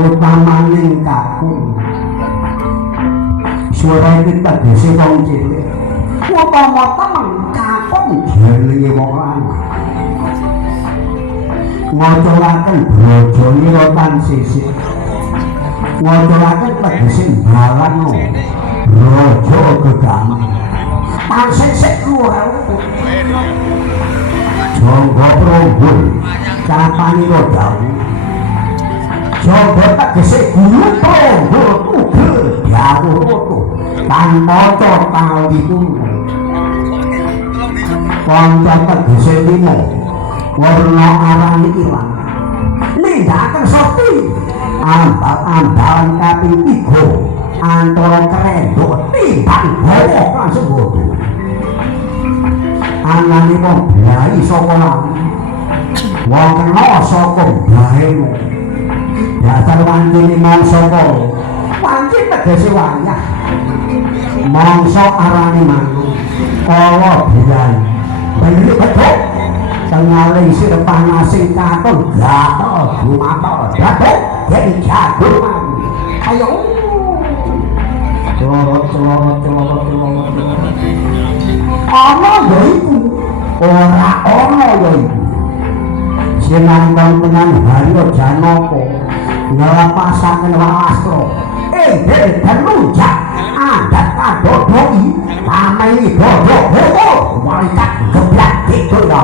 Utamaning kakung suara kita desi wong cilik utama temen kakung jenenge wong lanang ngocolaken brojo nirotan sisik ngocolaken tegese balano brojo gedang tan sisik luar jonggo prombul kapanira dawuh Jogo tegese guru prombul tugel dawuh foto kan maca kawiku kanca tegese limo warna arang ilang nindakaken sakti ambal-ambalan kaping 3 antara krendok timbang bawa langsung bodo anane wong blai saka lali wong kena saka blai dasar wancine mangsa kala wancin tegese wayah mangsa arane manuk kala bilan bener betul tengale isih panasing katon gatel gumatel datuk jadi jago ayo celorot ana ya iku ora ana ya iku sinangkon tenan Haryo Janaka ngelapasaken Walastra dan lunjak adat kadodoi tamai dodok walikat geblak gitu ya